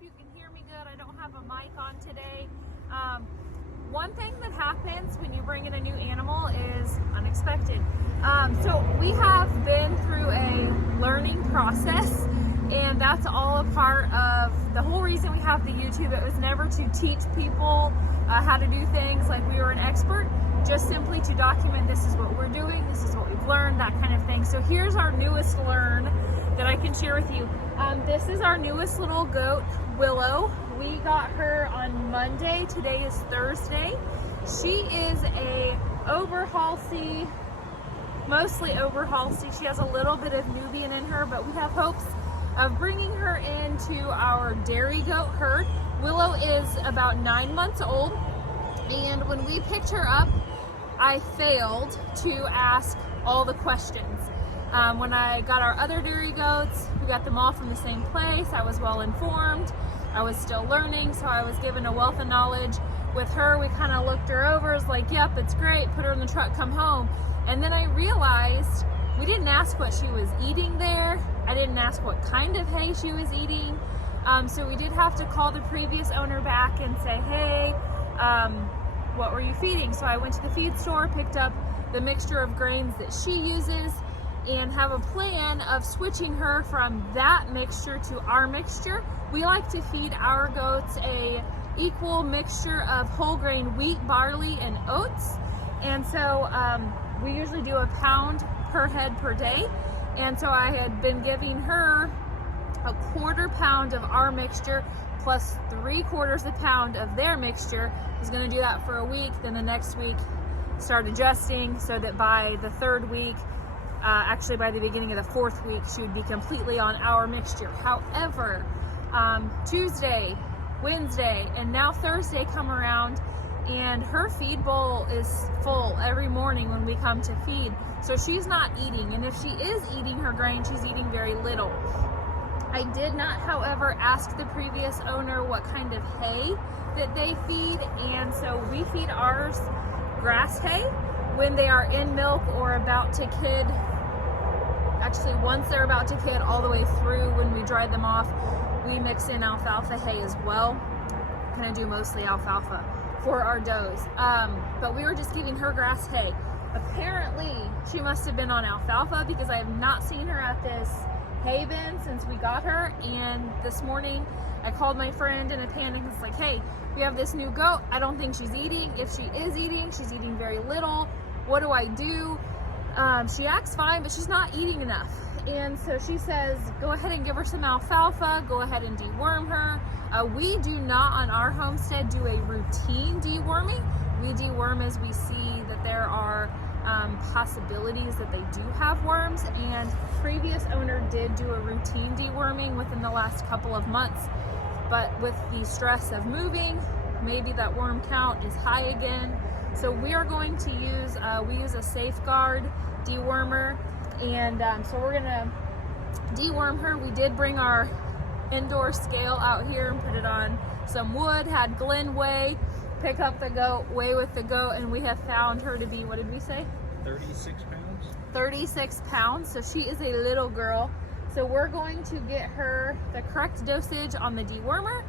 you can hear me good. I don't have a mic on today. One thing that happens when you bring in a new animal is unexpected. So we have been through a learning process, and that's all a part of the whole reason we have the YouTube. It was never to teach people how to do things like we were an expert, just simply to document this is what we're doing, this is what we've learned, that kind of thing. So here's our newest learn that I can share with you. This is our newest little goat, Willow. We got her on Monday. Today is Thursday. She is a Oberhalsey, mostly Oberhalsey. She has a little bit of Nubian in her, but we have hopes of bringing her into our dairy goat herd. Willow is about 9 months old, and when we picked her up, I failed to ask all the questions. When I got our other dairy goats, we got them all from the same place. I was well informed. I was still learning, so I was given a wealth of knowledge. With her, we kind of looked her over, was like, yep, it's great, put her in the truck, come home. And then I realized we didn't ask what she was eating there. I didn't ask what kind of hay she was eating. So we did have to call the previous owner back and say, hey, what were you feeding? So I went to the feed store, picked up the mixture of grains that she uses, and have a plan of switching her from that mixture to our mixture. We like to feed our goats a equal mixture of whole grain wheat, barley, and oats. And so we usually do a pound per head per day. And so I had been giving her a 1/4 pound of our mixture plus 3/4 pound of their mixture. I was gonna do that for a week. Then the next week start adjusting so that by the 3rd week, actually by the beginning of the 4th week, she would be completely on our mixture. However, Tuesday, Wednesday, and now Thursday come around, and her feed bowl is full every morning when we come to feed. So she's not eating, and if she is eating her grain, she's eating very little. I did not, however, ask the previous owner what kind of hay that they feed, and so we feed ours grass hay when they are in milk or about to kid. Actually, once they're about to kid, all the way through when we dry them off, we mix in alfalfa hay as well. Kind of do mostly alfalfa for our does. But we were just giving her grass hay. Apparently, she must have been on alfalfa because I have not seen her at this hay bin since we got her. And this morning, I called my friend in a panic. It's like, hey, we have this new goat. I don't think she's eating. If she is eating, she's eating very little. What do I do? She acts fine, but she's not eating enough. And so she says, go ahead and give her some alfalfa, go ahead and deworm her. We do not on our homestead do a routine deworming. We deworm as we see that there are possibilities that they do have worms, and previous owner did do a routine deworming within the last couple of months. But with the stress of moving, maybe that worm count is high again. So we are going to use, we use a Safeguard dewormer, and so we're gonna deworm her. We did bring our indoor scale out here and put it on some wood, had Glenn weigh, pick up the goat, weigh with the goat, and we have found her to be, what did we say? 36 pounds. 36 pounds, so she is a little girl. So we're going to get her the correct dosage on the dewormer.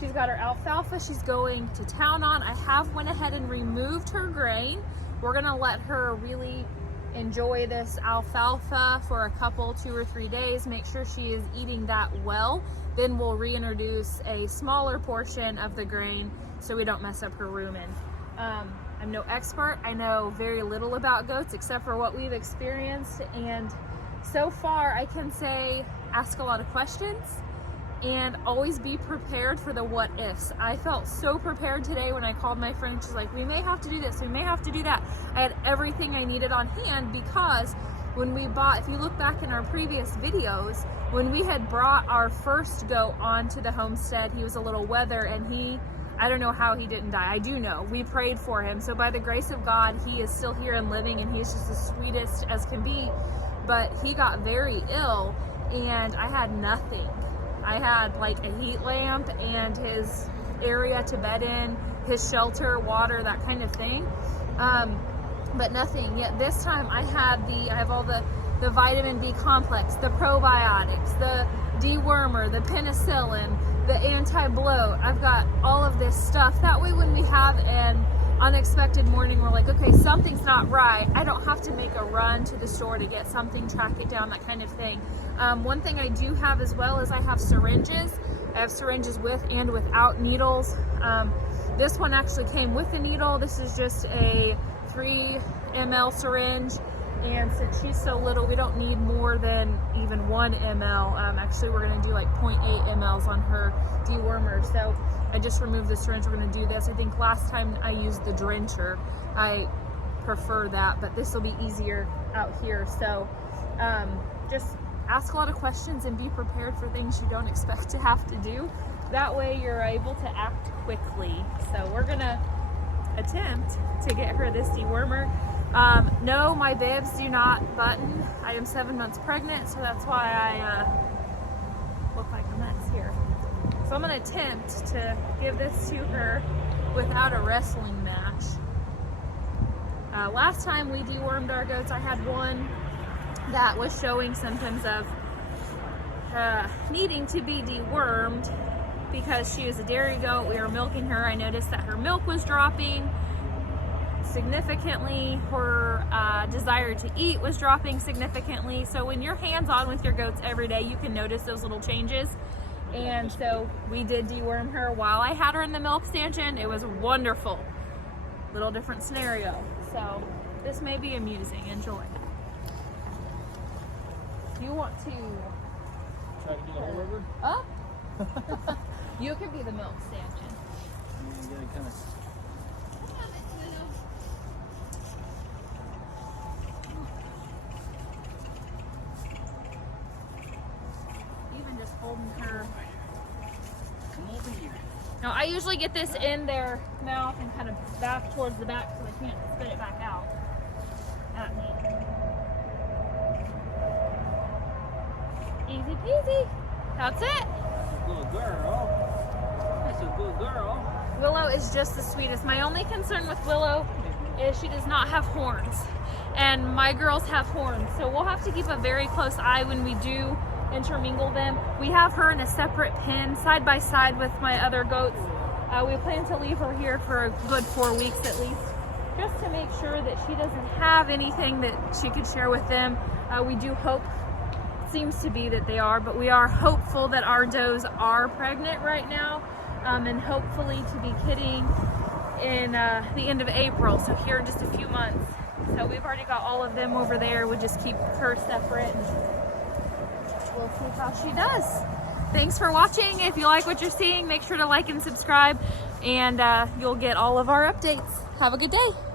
She's got her alfalfa she's going to town on. I have went ahead and removed her grain. We're gonna let her really enjoy this alfalfa for a couple, 2 or 3 days, make sure she is eating that well. Then we'll reintroduce a smaller portion of the grain so we don't mess up her rumen. I'm no expert. I know very little about goats except for what we've experienced, and so far I can say ask a lot of questions and always be prepared for the what ifs. I felt so prepared today when I called my friend. She's like, we may have to do this, we may have to do that. I had everything I needed on hand because when we bought, if you look back in our previous videos, when we had brought our first goat onto the homestead, he was a little weather, and I don't know how he didn't die. I do know. We prayed for him. So by the grace of God, he is still here and living, and he's just the sweetest as can be. But he got very ill, and I had nothing. I had like a heat lamp and his area to bed in, his shelter, water, that kind of thing. But nothing. Yet this time I have all the vitamin B complex, the probiotics, the dewormer, the penicillin, the anti-bloat. I've got all of this stuff. That way when we have an unexpected morning, we're like, okay, something's not right. I don't have to make a run to the store to get something, track it down, that kind of thing. One thing I do have as well is I have syringes. I have syringes with and without needles. This one actually came with a needle. This is just a 3 ml syringe. And since she's so little, we don't need more than even 1 ml. Actually, we're gonna do like 0.8 mLs on her dewormer. So I just removed the syringe. We're gonna do this. I think last time I used the drencher. I prefer that, but this will be easier out here. So just ask a lot of questions and be prepared for things you don't expect to have to do. That way you're able to act quickly. So we're gonna attempt to get her this dewormer. No, my bibs do not button. I am 7 months pregnant, so that's why I look like a mess here. So I'm gonna attempt to give this to her without a wrestling match. Last time we dewormed our goats, I had one that was showing symptoms of needing to be dewormed because she was a dairy goat. We were milking her. I noticed that her milk was dropping significantly. Her desire to eat was dropping significantly. So when you're hands-on with your goats every day, you can notice those little changes. And so we did deworm her while I had her in the milk stanchion. It was wonderful. Little different scenario. So this may be amusing. Enjoy. You want to try to get a hold of her? Up? You could be the milk stanchion. Even just holding her. Come over here. Now I usually get this in their mouth and kind of back towards the back so they can't spit it back out at me. Easy peasy. That's it. That's a good girl. That's a good girl. Willow is just the sweetest. My only concern with Willow is she does not have horns. And my girls have horns. So we'll have to keep a very close eye when we do intermingle them. We have her in a separate pen side by side with my other goats. We plan to leave her here for a good 4 weeks at least, just to make sure that she doesn't have anything that she could share with them. We do hope, seems to be that they are, but we are hopeful that our does are pregnant right now, and hopefully to be kidding in the end of April, so here in just a few months. So we've already got all of them over there. We'll just keep her separate and we'll see how she does. Thanks for watching. If you like what you're seeing, make sure to like and subscribe, and you'll get all of our updates. Have a good day.